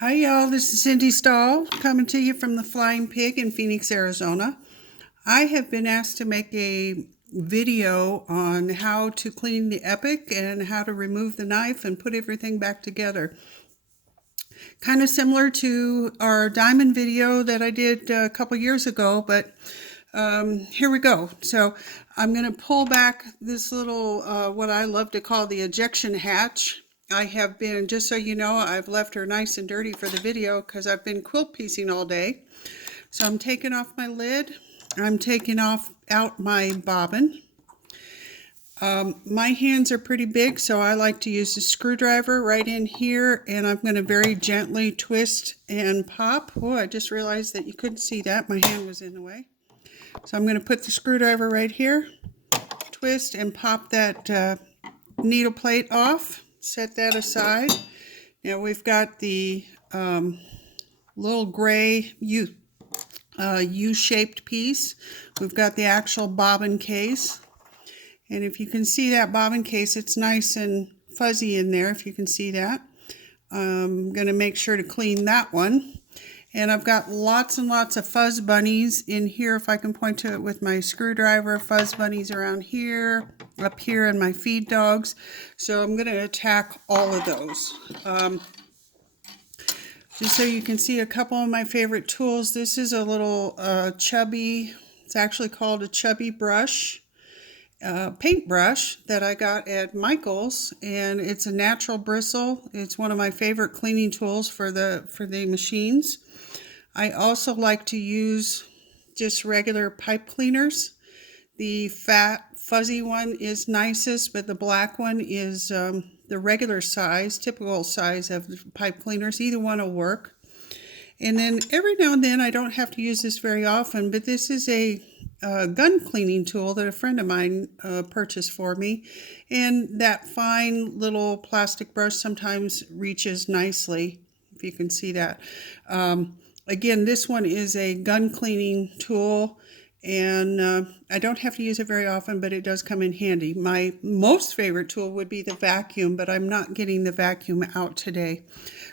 Hi y'all, this is Cindy Stahl coming to you from the Flying Pig in Phoenix, Arizona. I have been asked to make a video on how to clean the Epic and how to remove the knife and put everything back together. Kind of similar to our diamond video that I did a couple years ago, but here we go. So I'm going to pull back this little, what I love to call the ejection hatch. I have been, just so you know, I've left her nice and dirty for the video because I've been quilt piecing all day. So I'm taking off my lid. I'm taking out my bobbin. My hands are pretty big, so I like to use the screwdriver right in here, and I'm going to very gently twist and pop. Oh, I just realized that you couldn't see that. My hand was in the way. So I'm going to put the screwdriver right here, twist and pop that needle plate off, set that aside. Now we've got the little gray U-shaped piece. We've got the actual bobbin case. And if you can see that bobbin case, it's nice and fuzzy in there, if you can see that. I'm going to make sure to clean that one. And I've got lots and lots of fuzz bunnies in here, if I can point to it with my screwdriver. Fuzz bunnies around here, up here, and my feed dogs. So I'm going to attack all of those. Just so you can see a couple of my favorite tools. This is a little chubby, it's actually called a chubby brush. Paintbrush that I got at Michael's, and it's a natural bristle. It's one of my favorite cleaning tools for the machines. I also like to use just regular pipe cleaners. The fat fuzzy one is nicest, but the black one is the regular size, typical size of pipe cleaners. Either one will work. And then every now and then, I don't have to use this very often, but this is a gun cleaning tool that a friend of mine purchased for me, and that fine little plastic brush sometimes reaches nicely, if you can see that. Again, this one is a gun cleaning tool, and I don't have to use it very often, but it does come in handy. My most favorite tool would be the vacuum, but I'm not getting the vacuum out today.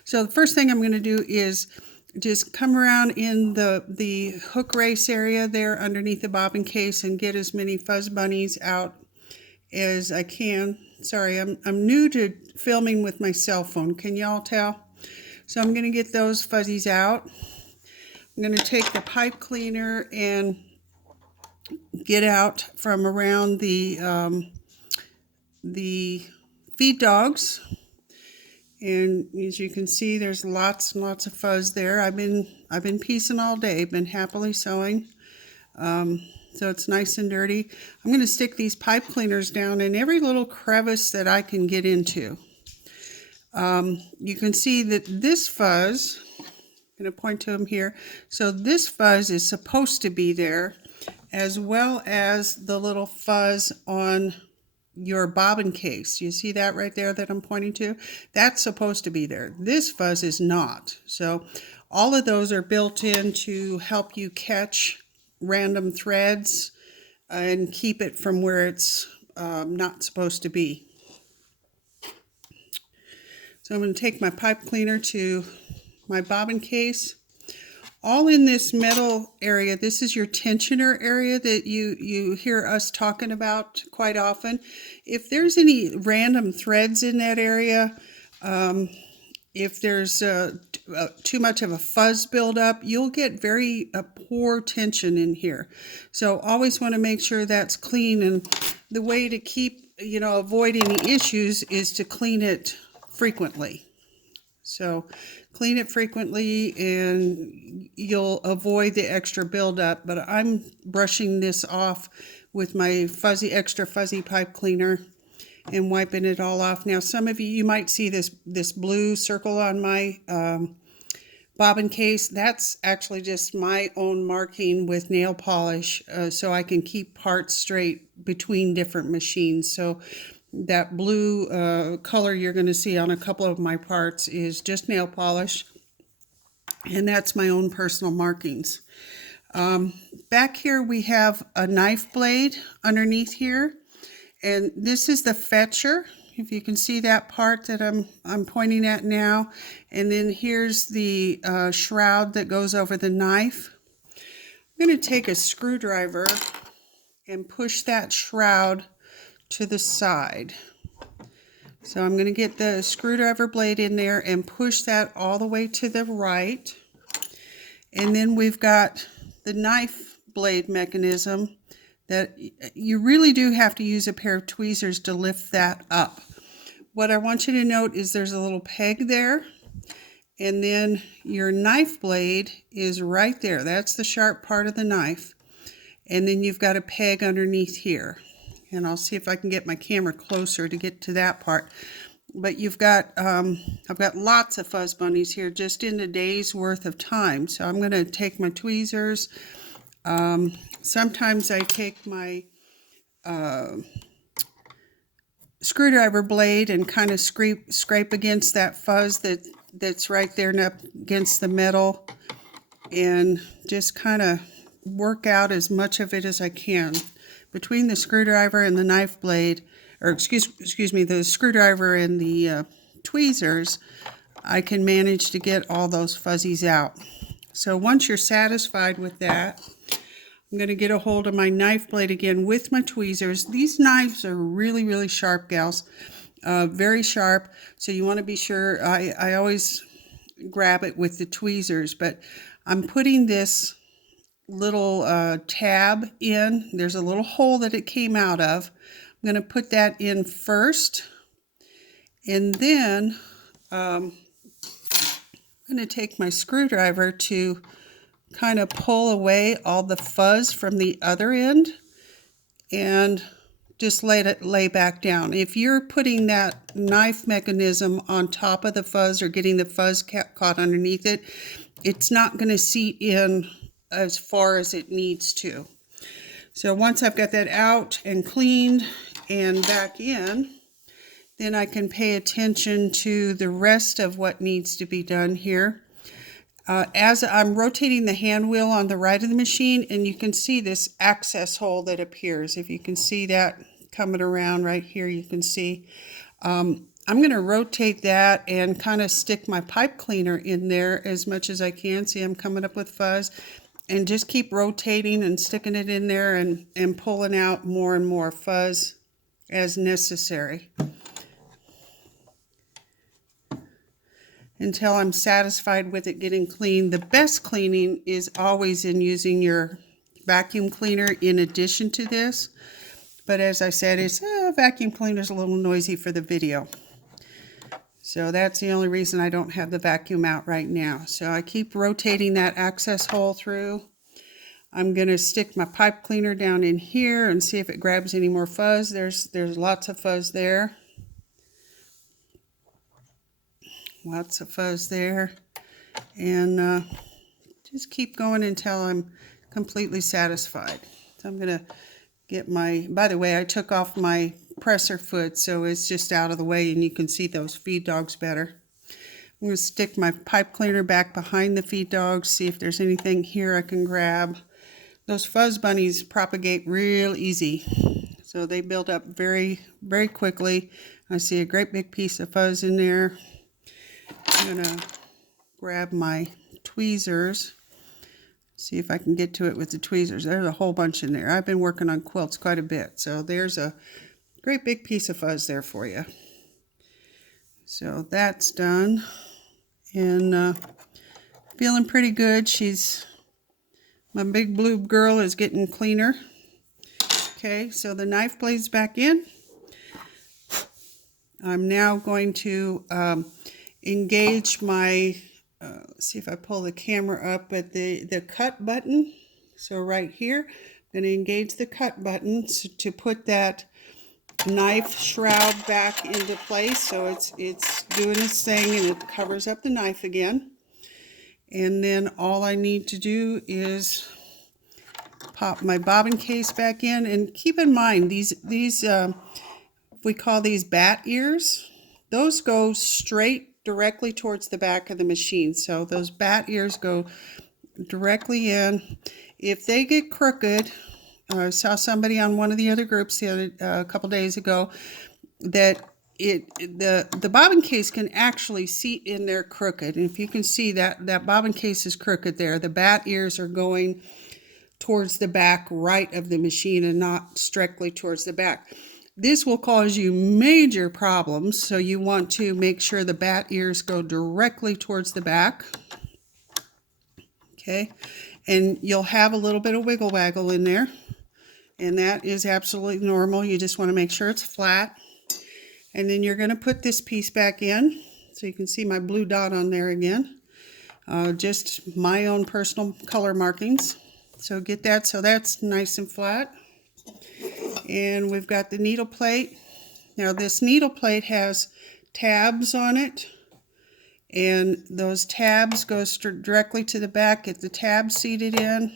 So the first thing I'm going to do is just come around in the hook race area there underneath the bobbin case and get as many fuzz bunnies out as I can. Sorry, I'm new to filming with my cell phone. Can y'all tell? So I'm going to get those fuzzies out. I'm going to take the pipe cleaner and get out from around the feed dogs. And as you can see, there's lots and lots of fuzz there. I've been piecing all day, been happily sewing. So it's nice and dirty. I'm going to stick these pipe cleaners down in every little crevice that I can get into. You can see that this fuzz, I'm going to point to them here. So this fuzz is supposed to be there, as well as the little fuzz on your bobbin case. You see that right there that I'm pointing to? That's supposed to be there. This fuzz is not. So all of those are built in to help you catch random threads and keep it from where it's not supposed to be. So I'm going to take my pipe cleaner to my bobbin case. All in this metal area, this is your tensioner area that you hear us talking about quite often. If there's any random threads in that area, if there's too much of a fuzz buildup, you'll get very poor tension in here. So always want to make sure that's clean, and the way to keep, avoid any issues is to clean it frequently. So clean it frequently and you'll avoid the extra buildup. But I'm brushing this off with my extra fuzzy pipe cleaner and wiping it all off. Now some of you might see this blue circle on my bobbin case. That's actually just my own marking with nail polish, so I can keep parts straight between different machines. So that blue color you're going to see on a couple of my parts is just nail polish, and that's my own personal markings. Back here we have a knife blade underneath here, and this is the fetcher. if you can see that part that I'm pointing at now. And then here's the shroud that goes over the knife. I'm going to take a screwdriver and push that shroud to the side. So I'm going to get the screwdriver blade in there and push that all the way to the right. And then we've got the knife blade mechanism that you really do have to use a pair of tweezers to lift that up. What I want you to note is there's a little peg there, and then your knife blade is right there. That's the sharp part of the knife. And then you've got a peg underneath here. And I'll see if I can get my camera closer to get to that part. But you've got, I've got lots of fuzz bunnies here just in a day's worth of time. So I'm going to take my tweezers. Sometimes I take my screwdriver blade and kind of scrape against that fuzz that's right there and up against the metal, and just kind of work out as much of it as I can. Between the screwdriver and the knife blade, or excuse me, the screwdriver and the tweezers, I can manage to get all those fuzzies out. So once you're satisfied with that, I'm going to get a hold of my knife blade again with my tweezers. These knives are really, really sharp, gals. Very sharp. So you want to be sure. I always grab it with the tweezers, but I'm putting this little tab in. There's a little hole that it came out of. I'm going to put that in first, and then I'm going to take my screwdriver to kind of pull away all the fuzz from the other end and just let it lay back down. If you're putting that knife mechanism on top of the fuzz or getting the fuzz caught underneath it, it's not going to seat in as far as it needs to. So once I've got that out and cleaned and back in, then I can pay attention to the rest of what needs to be done here. As I'm rotating the hand wheel on the right of the machine, and you can see this access hole that appears. If you can see that coming around right here, you can see. I'm going to rotate that and kind of stick my pipe cleaner in there as much as I can. See, I'm coming up with fuzz. And just keep rotating and sticking it in there and pulling out more and more fuzz as necessary, until I'm satisfied with it getting clean. The best cleaning is always in using your vacuum cleaner in addition to this. But as I said, vacuum cleaner is a little noisy for the video. So that's the only reason I don't have the vacuum out right now. So I keep rotating that access hole through. I'm going to stick my pipe cleaner down in here and see if it grabs any more fuzz. There's lots of fuzz there. Lots of fuzz there, and just keep going until I'm completely satisfied. So I'm going to get my, by the way, I took off my presser foot, so it's just out of the way and you can see those feed dogs better. I'm going to stick my pipe cleaner back behind the feed dogs, see if there's anything here I can grab. Those fuzz bunnies propagate real easy, so they build up very, very quickly. I see a great big piece of fuzz in there. I'm going to grab my tweezers, see if I can get to it with the tweezers. There's a whole bunch in there. I've been working on quilts quite a bit, so there's a great big piece of fuzz there for you. So that's done, and feeling pretty good. My big blue girl is getting cleaner. Okay, so the knife blade's back in. I'm now going to engage my, let's see if I pull the camera up at the cut button. So right here, I'm going to engage the cut button to put that knife shroud back into place. So it's doing its thing and it covers up the knife again. And then all I need to do is pop my bobbin case back in. And keep in mind, these we call these bat ears. Those go straight directly towards the back of the machine. So those bat ears go directly in. If they get crooked, I saw somebody on one of the other groups a couple days ago that the bobbin case can actually seat in there crooked. And if you can see that bobbin case is crooked there, the bat ears are going towards the back right of the machine and not strictly towards the back. This will cause you major problems, so you want to make sure the bat ears go directly towards the back. Okay, and you'll have a little bit of wiggle waggle in there, and that is absolutely normal. You just want to make sure it's flat. And then you're going to put this piece back in, so you can see my blue dot on there again. Just my own personal color markings. So get that so that's nice and flat. And we've got the needle plate. Now this needle plate has tabs on it, and those tabs go directly to the back. Get the tabs seated in,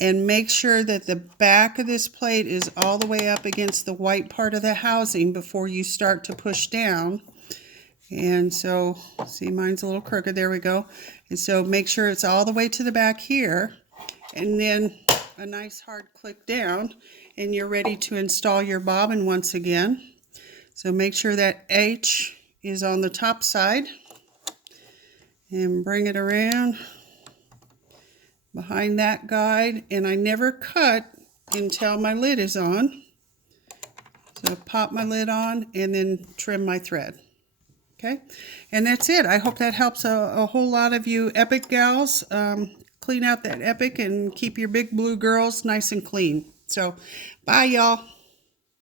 and make sure that the back of this plate is all the way up against the white part of the housing before you start to push down. And so, see, mine's a little crooked. There we go. And so make sure it's all the way to the back here, and then a nice hard click down, and you're ready to install your bobbin once again. So make sure that H is on the top side, and bring it around behind that guide. And I never cut until my lid is on. So pop my lid on and then trim my thread. Okay, and that's it. I hope that helps a whole lot of you Epic gals. Clean out that Epic and keep your big blue girls nice and clean. So, bye y'all.